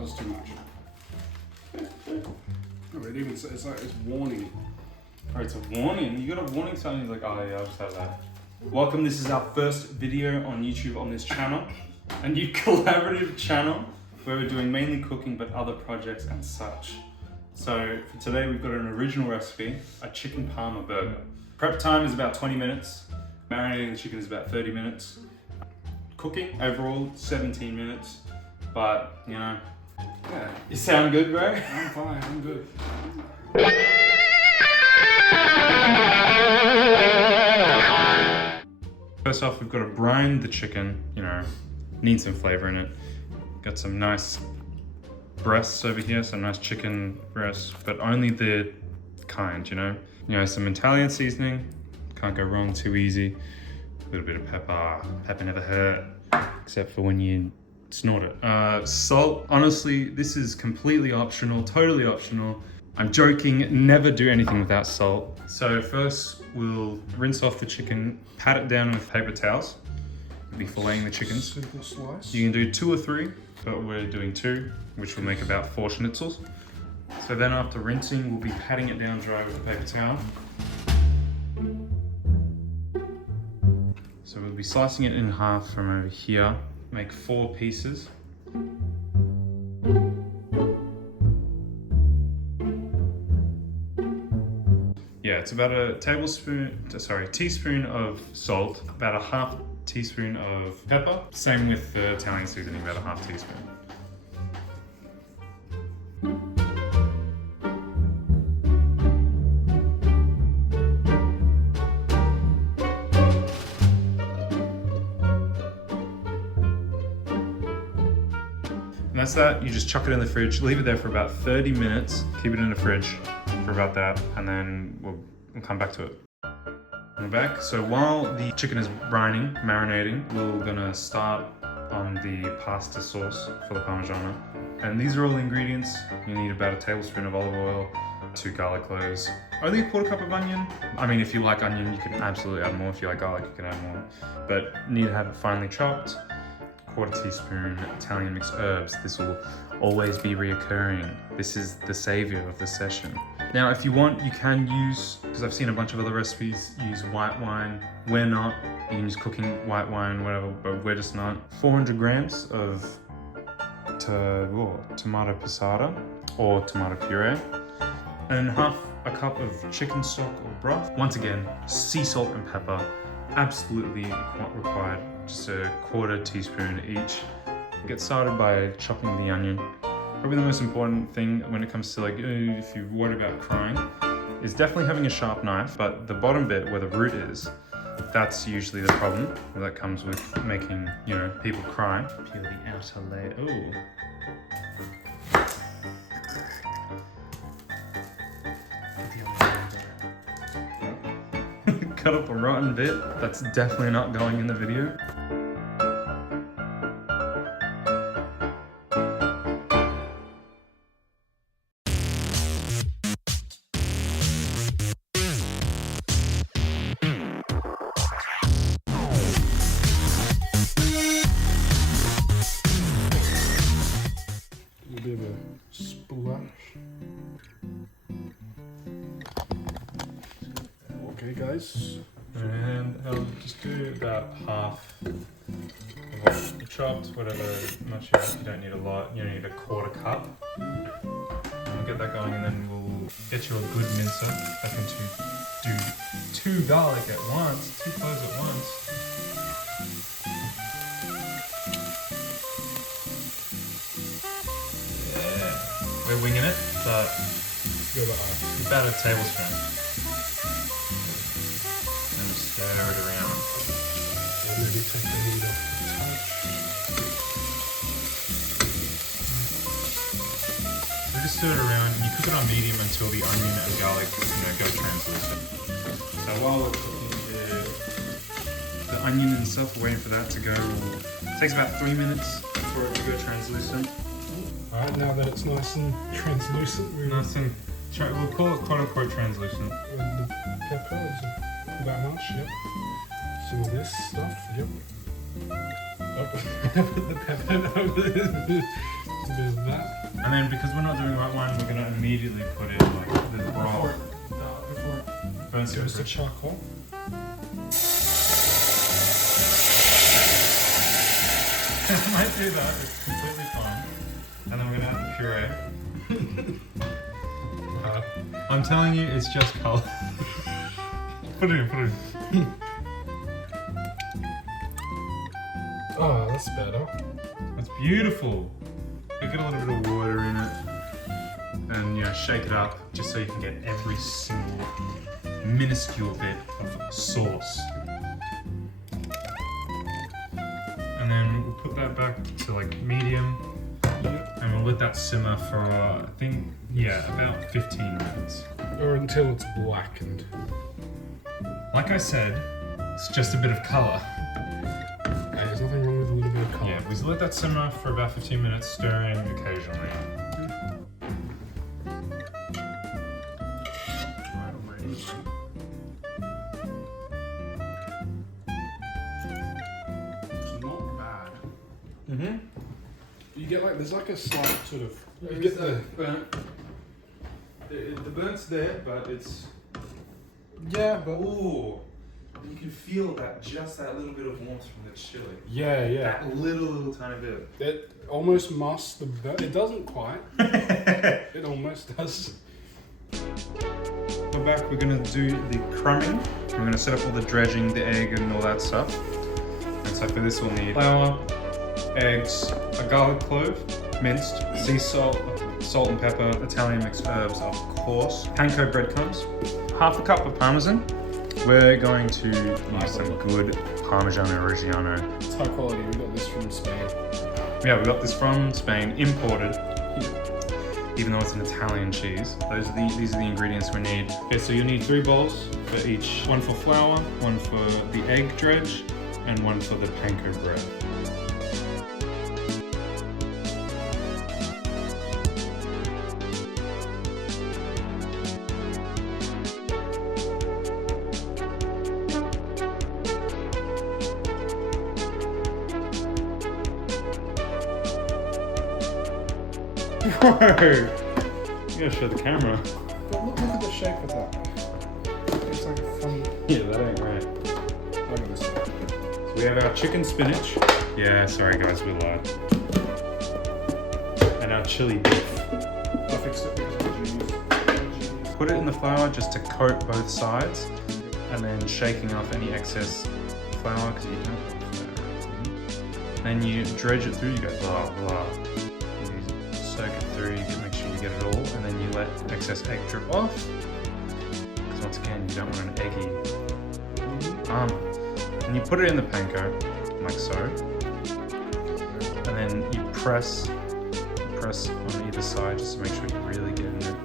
that was too much. No, it even says, it's warning. Oh, it's a warning. You got a warning sign. He's like, oh yeah, I'll just have that. Welcome. This is our first video on YouTube on this channel, a new collaborative channel where we're doing mainly cooking, but other projects and such. So for today, we've got an original recipe, a chicken Parma burger. Prep time is about 20 minutes. Marinating the chicken is about 30 minutes. Cooking overall 17 minutes, but you know, yeah. You sound good, bro? I'm fine, I'm good. First off, we've got to brine the chicken, you know, need some flavor in it. Got some nice breasts over here, some nice chicken breasts, but only the kind, you know? You know, some Italian seasoning, can't go wrong, too easy. A little bit of pepper, pepper never hurt, except for when you snort it. Salt, honestly, this is completely optional, totally optional. I'm joking, never do anything without salt. So first, we'll rinse off the chicken, pat it down with paper towels. We'll be filleting the chickens. Simple slice. You can do 2 or 3, but we're doing 2, which will make about 4 schnitzels. So then after rinsing, we'll be patting it down dry with a paper towel. So we'll be slicing it in half from over here, make 4 pieces. Yeah, it's about a teaspoon of salt, about a half teaspoon of pepper. Same with the Italian seasoning, about a half teaspoon. And that's that. You just chuck it in the fridge, leave it there for about 30 minutes, keep it in the fridge for about that, and then we'll come back to it. We're back. So while the chicken is brining, marinating, we're gonna start on the pasta sauce for the Parmigiano. And these are all the ingredients. You need about a tablespoon of olive oil, 2 garlic cloves, only a 1/4 cup of onion. I mean, if you like onion, you can absolutely add more. If you like garlic, you can add more. But you need to have it finely chopped. 1/4 teaspoon Italian mixed herbs. This will always be reoccurring. This is the savior of the session. Now, if you want, you can use, because I've seen a bunch of other recipes use white wine. We're not. You can use cooking white wine, whatever, but we're just not. 400 grams of tomato passata or tomato puree, and half a cup of chicken stock or broth. Once again, sea salt and pepper, absolutely required. Just a 1/4 teaspoon each. Get started by chopping the onion. Probably the most important thing when it comes to like, if you're worried about crying, is definitely having a sharp knife, but the bottom bit where the root is, that's usually the problem that comes with making, you know, people cry. Peel the outer layer. Oh. Cut up a rotten bit. That's definitely not going in the video. A bit of a splash. Okay, guys. And I'll just do about half of what you chopped, whatever much you have. You don't need a lot, you don't need a 1/4 cup. And we'll get that going, and then we'll get you a good mincer. I can do 2 garlic at once, 2 cloves at once. Yeah, we're winging it, but about a tablespoon. Stir it around. Maybe take the heat off a touch. So just stir it around, and you cook it on medium until the onion and garlic, you know, go translucent. So while we're cooking the onion and stuff, we're waiting for that to go. It takes about 3 minutes for it to go translucent. Alright, now that it's nice and translucent, we'll call it quote-unquote translucent. The pepper is that much, yep. Some of this stuff, yep. Oh, the pepper over there. A bit of that. And then because we're not doing white wine, we're gonna immediately put in like the raw. Before Burns give us the pepper. charcoal. I might do that. It's completely fine. And then we're gonna add the puree. I'm telling you, it's just color. Put it in. Oh, that's better. It's beautiful. We get a little bit of water in it, and shake it up just so you can get every single minuscule bit of sauce. And then we'll put that back to like medium, and we'll let that simmer for I think about 15 minutes. Or until it's blackened. Like I said, it's just a bit of color. There's nothing wrong with a little bit of colour. Yeah, we let that simmer for about 15 minutes, stirring occasionally. It's not bad. Mm-hmm. You get like, there's like a slight sort of... You It's get the... burnt. The burnt's there, but it's... Yeah, but... Ooh. You can feel that, just that little bit of warmth from the chili. Yeah. That little tiny bit. It almost masks the... It doesn't quite. It almost does. We're back, we're gonna do the crumbing. We're gonna set up all the dredging, the egg and all that stuff. And so for this we'll need flour, eggs, a garlic clove, minced, sea salt, salt and pepper, Italian mixed herbs of course, panko breadcrumbs, half a cup of parmesan. We're going to use some good Parmigiano Reggiano. It's high quality, we got this from Spain. Yeah, we got this from Spain, imported. Even though it's an Italian cheese. These are the ingredients we need. Okay, so you'll need 3 bowls for each. One for flour, one for the egg dredge, and one for the panko bread. Whoa! You gotta show the camera. But look at the shape of that. It's like a funny... Yeah, that ain't right. Look at this. So we have our chicken spinach. Yeah, sorry guys, we lied. And our chili beef. I fixed it because of the Put it in the flour just to coat both sides, and then shaking off any excess flour because you don't want flour. Then you dredge it through. You go blah blah. Soak it through, make sure you get it all, and then you let excess egg drip off. Because once again, you don't want an eggy and you put it in the panko, like so. And then you press on either side just to make sure you really get in it.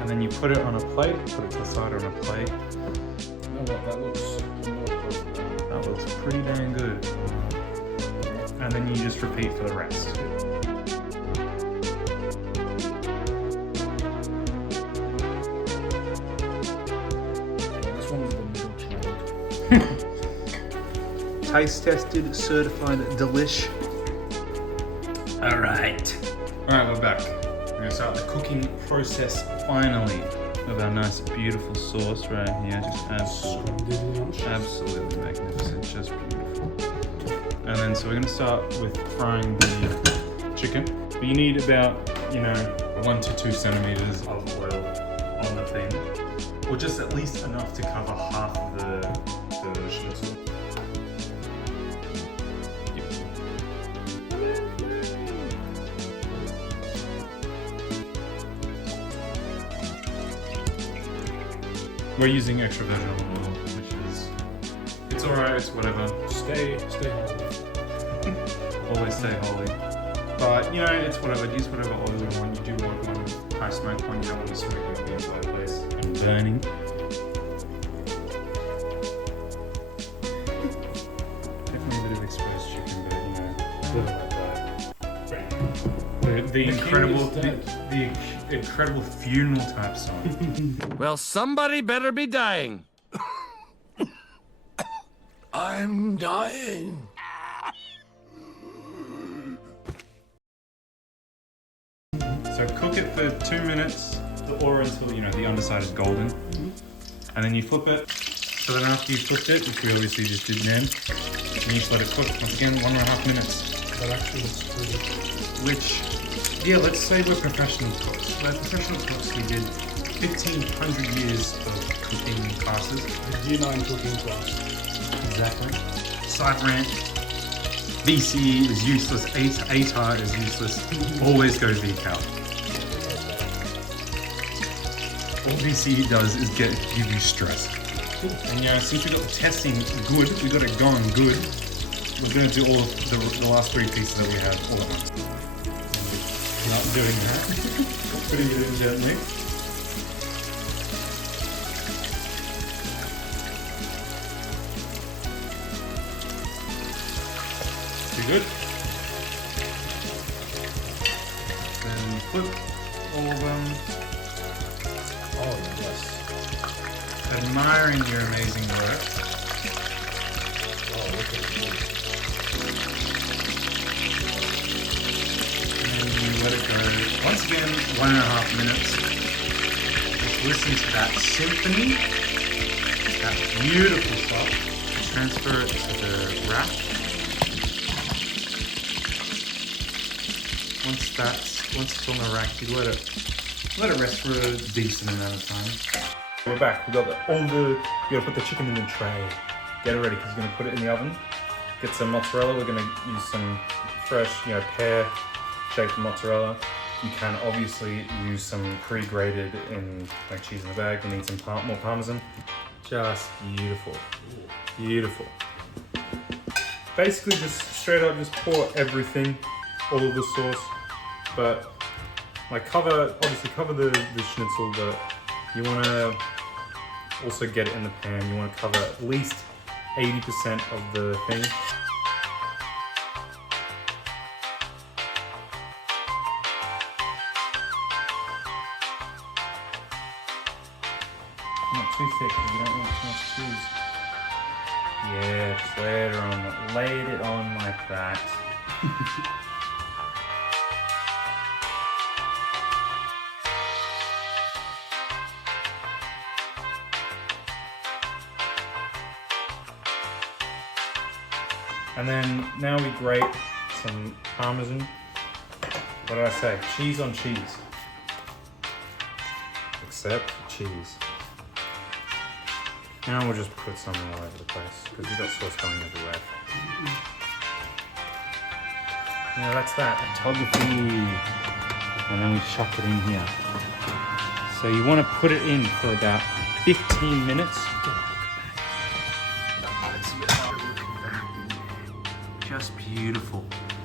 And then you put it on a plate, put it to the side on a plate. You know what, That looks pretty dang good. And then you just repeat for the rest. Taste tested, certified delish. Alright, we're back. We're gonna start the cooking process finally of our nice beautiful sauce right here. Just absolutely magnificent, just beautiful. And then so we're gonna start with frying the chicken. But you need about, 1 to 2 centimeters of oil on the thing. Or just at least enough to cover half of the schnitzel. We're using extra virgin olive oil, which is, it's alright, it's whatever. Stay holy. Always stay holy. But, it's whatever, use whatever oil you want. You do want one high smoke one, you don't want to be smoking up the entire place and burning. Definitely a bit of exposed chicken, but, the incredible funeral type song. Well, somebody better be dying. I'm dying. So So cook it for 2 minutes or until, you know, the underside is golden. And then you flip it. So then after you flipped it, which we obviously just did then, you just let it cook, once again, 1.5 minutes. That actually looks pretty. Which, yeah, let's say we're professional cooks. We're professional cooks. We did 1,500 years of cooking classes. The G9 cooking class. Exactly. Side rant. VCE is useless. ATAR is useless. Always go VCAL. All VCE does is give you stress. And you know, since we got the testing good, we got it going good, we're going to do all of the last 3 pieces that we have all at once. Not doing that. Putting it in gently. Pretty good. Then flip all of them. Oh, yes. Admiring your amazing work. Oh, look at this. And you let it go. Once again, 1.5 minutes. Just listen to that symphony. That beautiful shot. Transfer it to the rack. Once it's on the rack, you let it rest for a decent amount of time. We're back. We got you gotta put the chicken in the tray. Get it ready because you're gonna put it in the oven. Get some mozzarella. We're gonna use some fresh, pear-shaped mozzarella. You can obviously use some pre-grated in like cheese in the bag. We need some more parmesan. Just beautiful, beautiful. Basically, just straight up, just pour everything, all of the sauce, but like cover the schnitzel, but you want to also get it in the pan. You want to cover at least 80% of the thing. Not too thick because you don't want too much cheese. Yeah, just laid it on like that. And then now we grate some parmesan. What did I say? Cheese on cheese. Except cheese. Now we'll just put some all over the place because we've got sauce going everywhere. Yeah, that's that. Photography. And then we chuck it in here. So you want to put it in for about 15 minutes. Just beautiful.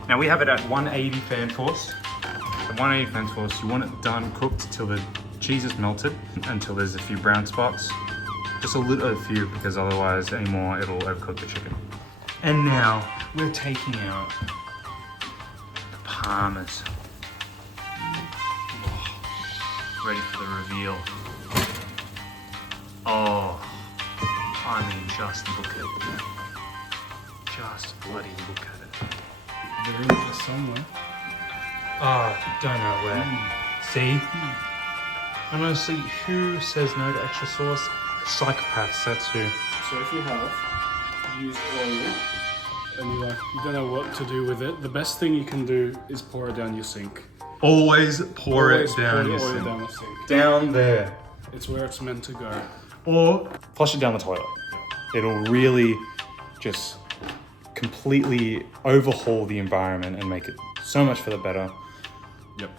Now we have it at 180 fan force. At 180 fan force, you want it done, cooked till the cheese is melted, until there's a few brown spots. Just a few, because otherwise any more it'll overcook the chicken. And now we're taking out the parmas. Ready for the reveal. Oh, I mean, just look at it. Just bloody look at it. There is just somewhere. Oh, don't know where. See? And honestly, who says no to extra sauce? Psychopaths, that's who. So if you have used oil and you don't know what to do with it, the best thing you can do is pour it down your sink. Always pour Always it down pour your the oil sink. down the sink. Down there. It's where it's meant to go. Or flush it down the toilet. It'll really just completely overhaul the environment and make it so much for the better. Yep.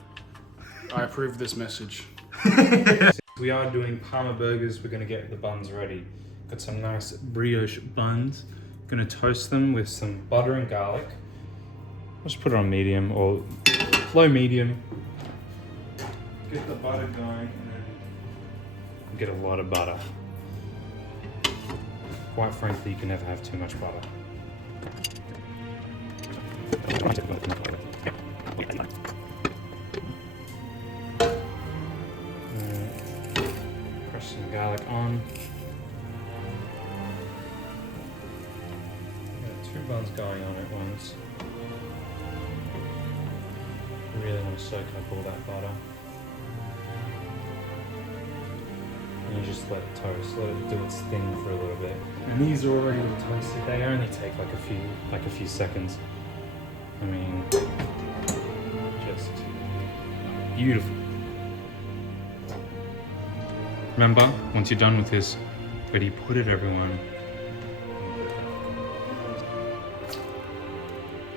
I approve this message. We are doing Parma burgers. We're gonna get the buns ready. Got some nice brioche buns. Gonna toast them with some butter and garlic. Let's put it on medium or low medium. Get the butter going and then get a lot of butter. Quite frankly, you can never have too much butter. Crush some garlic on. Got 2 buns going on at once. You really want to soak up all that butter. And you just let it toast, let it do its thing for a little bit. And these are already toasted. They only take like a few seconds. I mean, just beautiful. Remember, once you're done with this, where do you put it, everyone?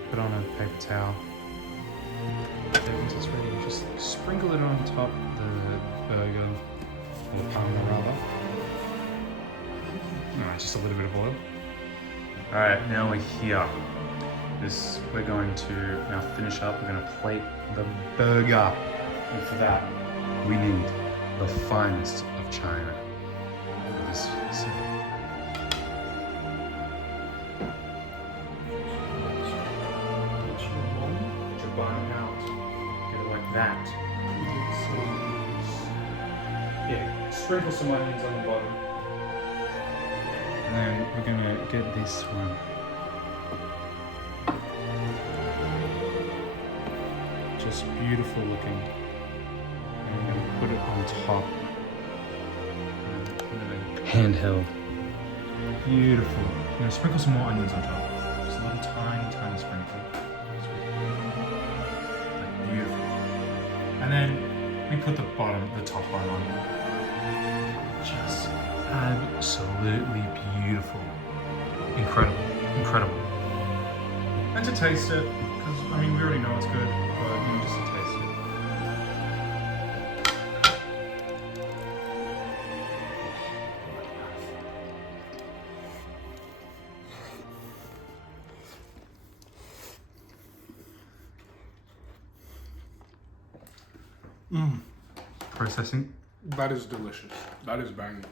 Put on a paper towel. Everything's just ready. Just sprinkle it on top of the burger, or the Parma rather. Just a little bit of oil. Alright, now we're here. We're going to now finish up. We're going to plate the burger. And for that, we need the finest of China. This is your bun out. Get it like that. Yeah, sprinkle some onions on the bottom. And then we're gonna get this one. Just beautiful looking. And I'm gonna put it on top. Handheld. Beautiful. I'm gonna sprinkle some more onions on top. Just a little tiny sprinkle. Like beautiful. And then we put the top bun on. Just absolutely beautiful. Incredible. And to taste it, because I mean we already know it's good, but just to taste it. Processing. That is delicious. That is banging.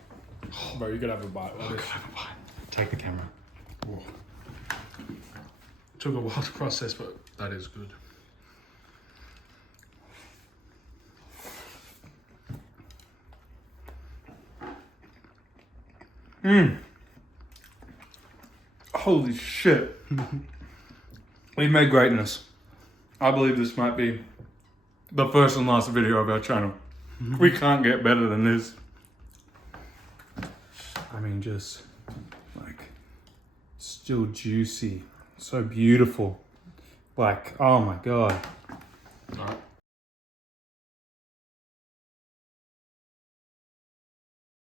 Bro, you could have a bite. Take the camera. Whoa. Took a while to process, but that is good. Holy shit. We made greatness. I believe this might be the first and last video of our channel. We can't get better than this. I mean, just like still juicy, so beautiful. Like, oh my god. All right.